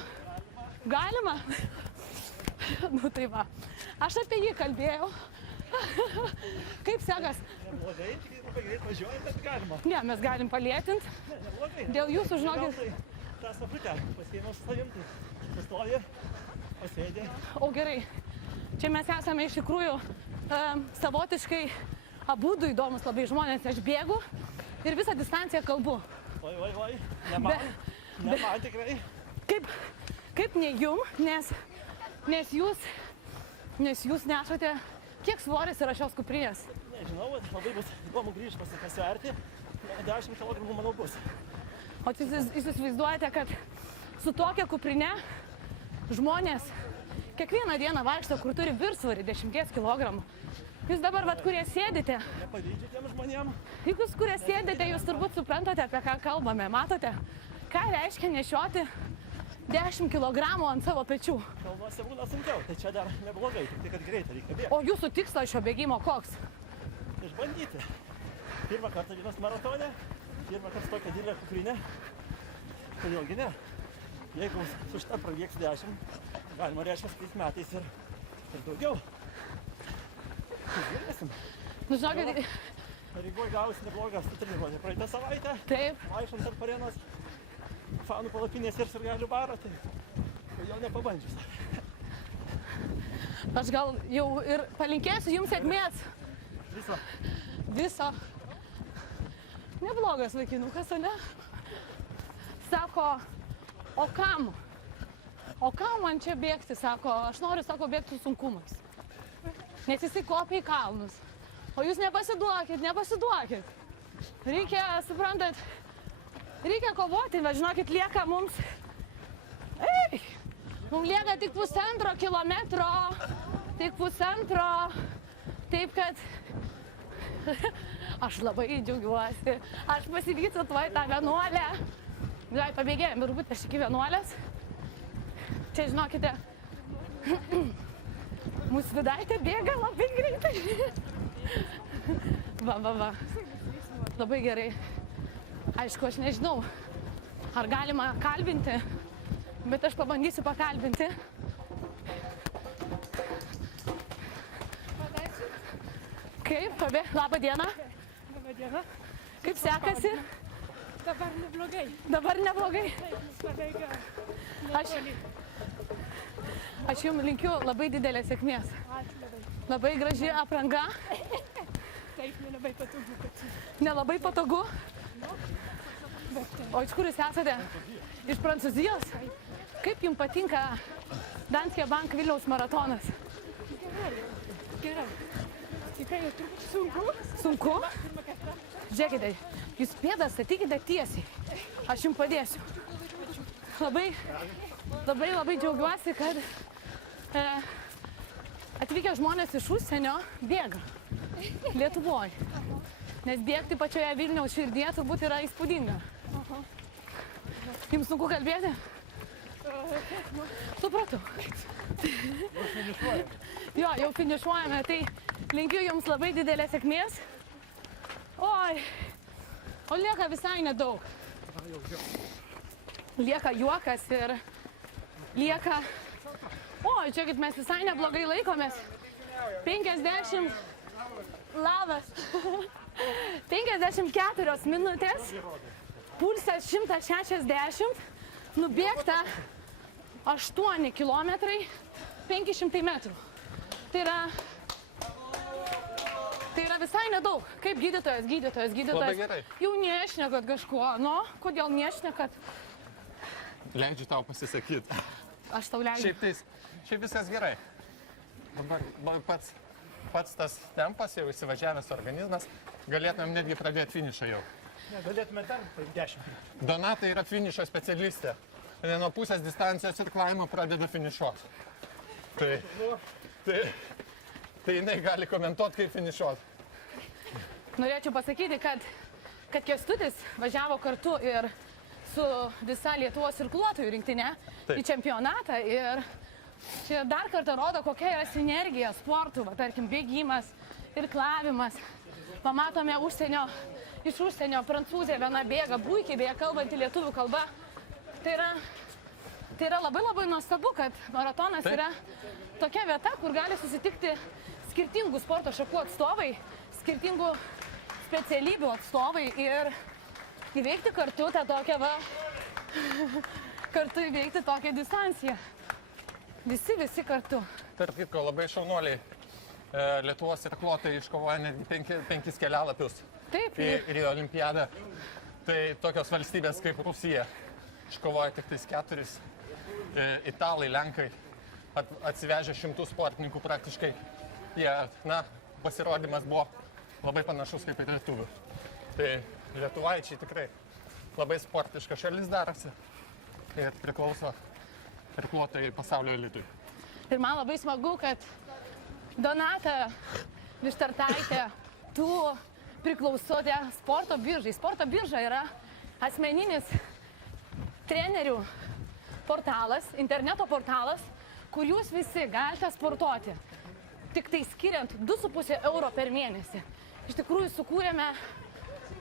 Galima? Nu, tai va. Aš apie jį kalbėjau. Kaip sekas? Neblogai, tik labai greit važiuoju, bet galima. Ne, mes galim palėtinti. Neblogai. Dėl jūsų, žinokit. tą saputę pasiėmiau su savim, tai pastovi, pasėdė. O gerai, čia mes esame iš tikrųjų savotiškai abudu įdomus labai žmonės, aš bėgu ir visą distanciją kalbu. Oi, ne man tikrai. Kaip ne jum, nes jūs nešate, kiek svoris yra šios kuprinės? Nežinau, labai bus įdomu grįžti pasverti, 10 kg manau bus. O jūs įsivaizduojate, kad su tokia kuprinė žmonės kiekvieną dieną vaikšto, kur turi viršsvorį 10 kg. Jūs dabar, vat, kurie sėdite, Nepavydžiu tiem žmonėm. jūs, kurie sėdite, jūs turbūt suprantate, apie ką kalbame. Matote, ką reiškia nešioti 10 kg ant savo pečių. Kalnuose būna sunkiau, tai čia dar neblogai, tik tai, kad greitai reikia bėgti. O jūsų tikslas šio bėgimo koks? Išbandyti. Pirmą kartą vienas maratone, pirmą kartą tokia didelė kuprinė. Kodėlgi ne? Jeigu su šitą prabėgs 10, galima reiškia kitais metais ir daugiau. Žiūrėsim. Nu, žinokit, Rygoj gavosi neblogą treniruotę praeitą savaitę. taip, Vaikštant ant arenos, fanų palapinės ir sirgalių baro, tai kodėl nepabandžius. aš gal jau ir palinkėsiu jums sėkmės. Viso. Viso. Neblogas vaikinukas, o ne? Sako, o kam? O kam man čia bėgti? Sako, aš noriu, sako, bėgti su sunkumais. Nes jisai kopia į kalnus. O jūs nepasiduokit, nepasiduokit. Reikia, suprantat, reikia kovoti, bet žinokit, lieka mums... Ei! Mums lieka tik 1,5 kilometro. Tik 1,5. Taip kad... Aš labai džiaugiuosi. Aš pasivysiu tuoj tą 11. Gal pabėgėjom ir būt aš iki 11. Čia žinokite, mūsų Vidaitė bėga labai greitai. Va. Labai gerai. Aišku, aš nežinau, ar galima kalbinti, bet aš pabandysiu pakalbinti. Kaip, labą dieną. Labą dieną. Kaip sekasi? Dabar neblogai. Dabar neblogai. Labai gerai. Aš jums linkiu labai didelės sėkmės. Ačiū labai. Labai graži apranga. Taip, nelabai patogu, kad čia. Nelabai patogu. O iš kur jūs esate? Iš Prancūzijos? Kaip jums patinka Danske Bank Vilniaus maratonas? Gerai. Tikrai jau truputį sunku. Sunku? Žiūrėkite, jūs pėdą statykite tiesiai. Aš jums padėsiu. Labai džiaugiuosi, kad atvykę žmonės iš užsienio bėga Lietuvoje. Nes bėgti pačioje Vilniaus širdyje turbūt yra įspūdinga. Jums sunku kalbėti? Supratau. Jo, jau finišuojame, tai linkiu jums labai didelės sėkmės. Oi, o lieka visai nedaug. Lieka juokas ir lieka... Oi, čia mes visai neblogai laikomės. 50... Labas. 54 minutės, pulsas 160, nubėgta 8 kilometrai, 500 metrų. Tai yra visai nedaug. Kaip gydytojas. Labai gerai. Jau nešnekat kažkuo, nu, kodėl nešnekat? Leidžiu tau pasisakyti. Aš tau leidžiu. Šiaip viskas gerai. Dabar pats tas tempas, jau įsivažiavęs organizmas, galėtumėm netgi pradėti finišą jau. Galėtume ten, tai 10. Donata yra finišo specialistė. Nuo pusės distancijos irklavimo pradeda finišuoti. Tai jinai gali komentuoti, kaip finišuoti. Norėčiau pasakyti, kad Kęstutis važiavo kartu ir su visa Lietuvos irkluotojų rinktinė į čempionatą. Ir čia dar kartą rodo, kokia yra sinergija sportų, tarkim, bėgimas, irklavimas. Pamatome iš užsienio prancūzė viena bėga, puikiai beje kalbanti lietuvių kalba. Tai yra labai nuostabu, kad maratonas yra tokia vieta, kur gali susitikti skirtingų sporto šakų atstovai, skirtingų specialybių atstovai ir įveikti kartu tą tokią kartu įveikti tokią distanciją. Visi kartu. Tarp kitko, labai šaunuoliai Lietuvos irkluotojai iškovoja netgi 5 kelialapius į olimpiadą. Tai tokios valstybės kaip Rusija iškovoja tik 4, italai, lenkai atsivežė 100 sportininkų praktiškai. Pasirodymas buvo labai panašus kaip ir lietuvių. Tai lietuvaičiai tikrai labai sportiška šalis darosi ir priklauso irkluotojai pasaulio elitui. Ir man labai smagu, kad Donata Vištartaitė, tu priklausote sporto biržai. Sporto birža yra asmeninis trenerių portalas, interneto portalas, kur jūs visi galite sportuoti. Tik tai skiriant 2,5 euro per mėnesį. Iš tikrųjų sukūrėme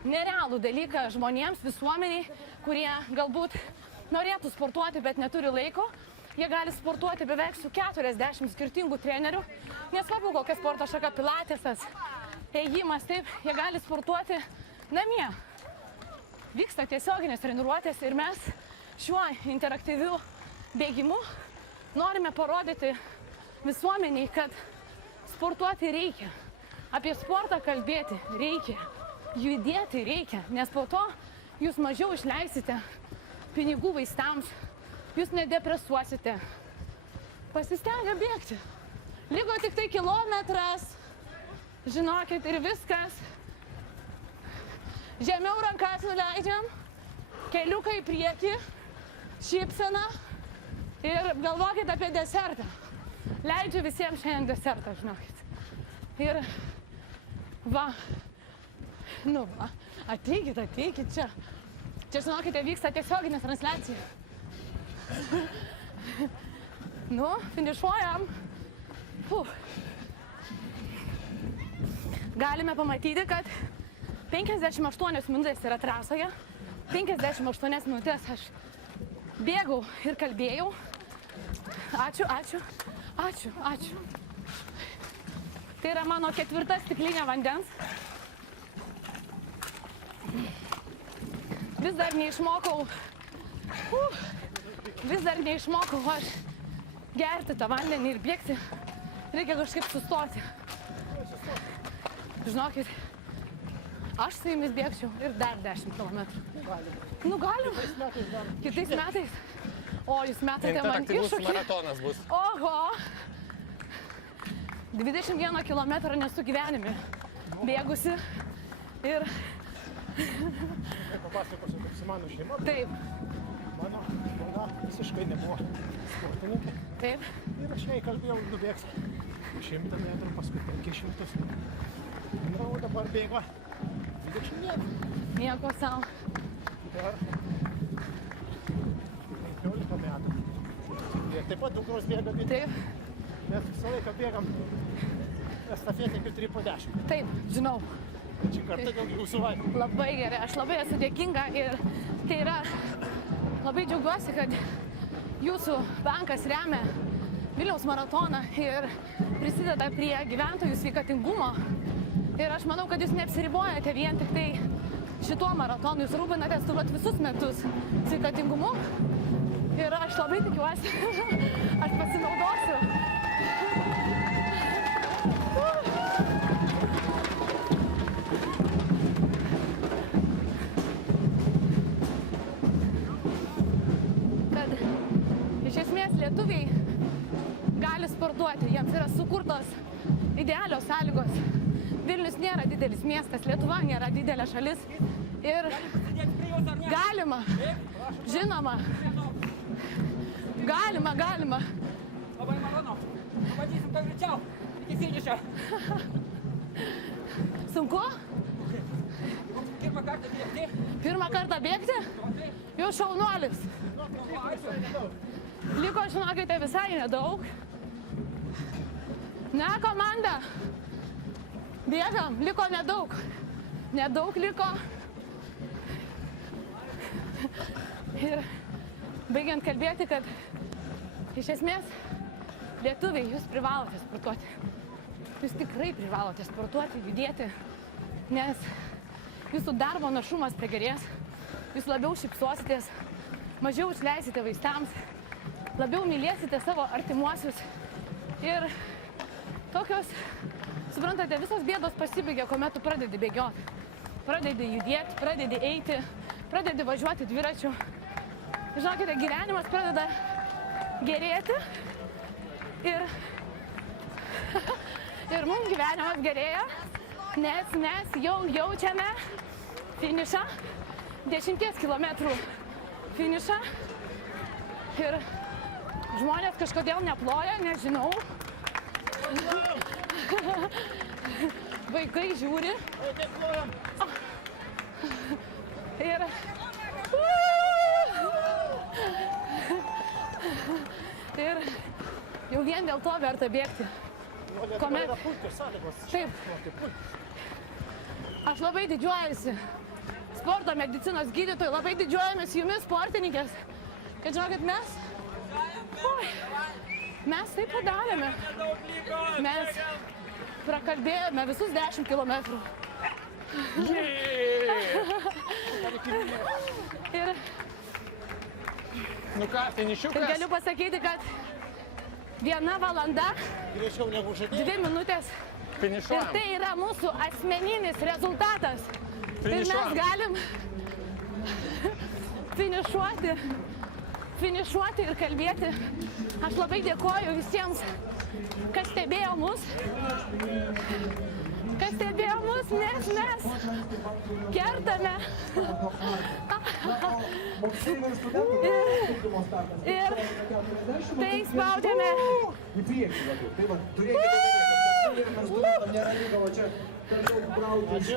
nerealų dalyką žmonėms, visuomeniai, kurie galbūt norėtų sportuoti, bet neturi laiko. Jie gali sportuoti beveik su 40 skirtingų trenerių. Nesvarbu, kokia sporto šaka, pilatesas, ėjimas, taip, jie gali sportuoti namie. Vyksta tiesioginės treniruotės ir mes šiuo interaktyviu bėgimu norime parodyti visuomeniai, kad sportuoti reikia. Apie sportą kalbėti reikia. Judėti reikia, nes po to jūs mažiau išleisite pinigų vaistams, jūs nedepresuosite. Pasistengę bėgti. Liko tik tai kilometras, žinokit, ir viskas. Žemiau rankas nuleidžiam, keliuką į priekį, šypseną ir galvokit apie desertą. Leidžiu visiems šiandien desertą, žinokit. Ir va, nu va, ateikit čia. Čia, žinokite, vyksta tiesioginė transliacija. Nu, finišuojam. Galime pamatyti, kad 58 minutės yra trasoje. 58 minutės aš bėgau ir kalbėjau. Ačiū. Tai yra mano 4. stiklinė vandens. Vis dar neišmokau aš gerti tą vandenį ir bėgti. Reikia kažkaip sustoti. Žinokit, aš su jumis bėgčiau ir dar 10 km. Nu, galim. Kitais metais. O, jūs metate man iššūkį. Maratonas bus. Oho. 21 kilometrą nesu gyvenime bėgusi. Ir... Papasakosiu, kaip su mano šeima. Taip. Mano žmona visiškai nebuvo sportininkė. Taip. Ir aš jai kalbėjau, nubėgs 100 metrų, paskui 500. Na, o dabar bėga 21. Nieko savo. Per 15 metų. Ir taip pat dukros bėga, bet Taip. mes visą laiką bėgam estafetę 4 po 10. Taip, žinau. Šį kartą dėl jūsų vaikų. Labai gerai, aš labai esu dėkinga ir tai yra, labai džiaugiuosi, kad jūsų bankas remia Vilniaus maratoną ir prisideda prie gyventojų sveikatingumo. Ir aš manau, kad jūs neapsiribojate vien tik tai šituo maratonu, jūs rūpinatės turbūt visus metus sveikatingumu. Ir aš labai tikiuosi, aš pasinaudosiu. Kad iš esmės lietuviai gali sportuoti, jiems yra sukurtos idealios sąlygos. Vilnius nėra didelis miestas, Lietuva nėra didelė šalis. Ir galima, žinoma, galima. Labai malonu. Pamatysim to greičiau. Iki finišo. Sunku? Pirmą kartą bėgti. Pirmą kartą bėgti? Jau šaunuolis. Liko, žinokite, visai nedaug. Ne, komanda. Bėgam, liko nedaug. Nedaug liko. Ir baigiant kalbėti, kad iš esmės lietuviai, jūs privalote sportuoti. Jūs tikrai privalote sportuoti, judėti, nes jūsų darbo našumas pagerės, jūs labiau šypsositės, mažiau išleisite vaistams, labiau mylėsite savo artimuosius. Ir tokios, suprantate, visos bėdos pasibaigia, kuomet tu pradedi bėgioti. Pradedi judėti, pradedi eiti, pradedi važiuoti dviračiu. Žinokite, gyvenimas pradeda gerėti ir mums gyvenimas gerėja, nes mes jau jaučiame finišą, 10 kilometrų finišą ir Žmonės kažkodėl neploja, nežinau. Vaikai žiūri. Ir... Ir jau vien dėl to verta bėgti. Kuomet... Taip. Aš labai didžiuojuosi sporto medicinos gydytojai, labai didžiuojamės jumis, sportininkės, kad žinokit, mes taip padarėme. Mes prakalbėjome visus 10 kilometrų. Ir Nu ką, finišiukas? ir galiu pasakyti, kad 1 valanda, Greičiau negu žadėjau. 2 minutės. Ir Finišuojam. tai yra mūsų asmeninis rezultatas. Ir mes Finišuojam. galim finišuoti ir kalbėti. Aš labai dėkoju visiems, kas stebėjo mus. Nes mes kertame. Ir tai spaudžiame. Į priekį labiau. Tai va, turėkite omenyje, kad studentam nėra reikalo čia per daug brautis į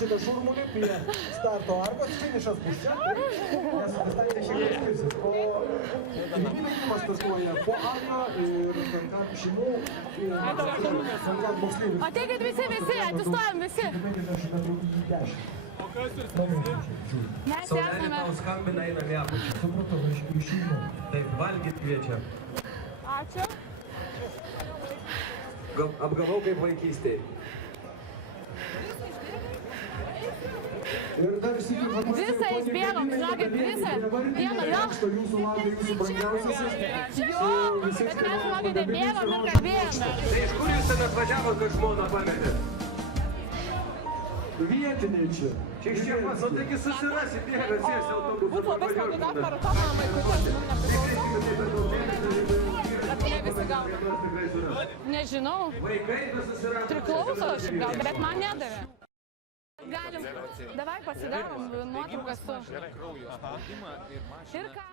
šitą šurmulį prie starto arkos. Finišas bus čia, nes distancija šiek tiek skirsis. O įvykimas startuoja po Ario ir Kankan šeimų ir Kankan moksleivių. Ateikit visi, atsistojam visi. 50 metrų į 10. Mes Saulelė esame. tau skambina, einam į apačią. Supratau, iš jų. Taip, valgyt kviečia. Ačiū. Apgavau kaip vaikystėj. Ir dar sykį informacija, Visą išbėgom, žinokit, visą. Vieną, jo. Jūsų laukia jūsų brangiausiasis. Jo, bet mes, žinokite, bėgom ir kalbėjome. Tai iš kur jūs ten atvažiavot, kad žmoną pametėt? Vietiniai čia. Čia iš čia pats, o taigi susirasi, bėga, sės autobusą. Būtų labai smagu dar maratoną maikutės, mums nepriklauso. Bet ne visi gauna. Nežinau, Vaikai susirasi. priklauso šiaip gal, bet man nedavė. Galim, davai pasidarom nuotraukas su... Kraujo spaudimą ir mašiną. Ir ką?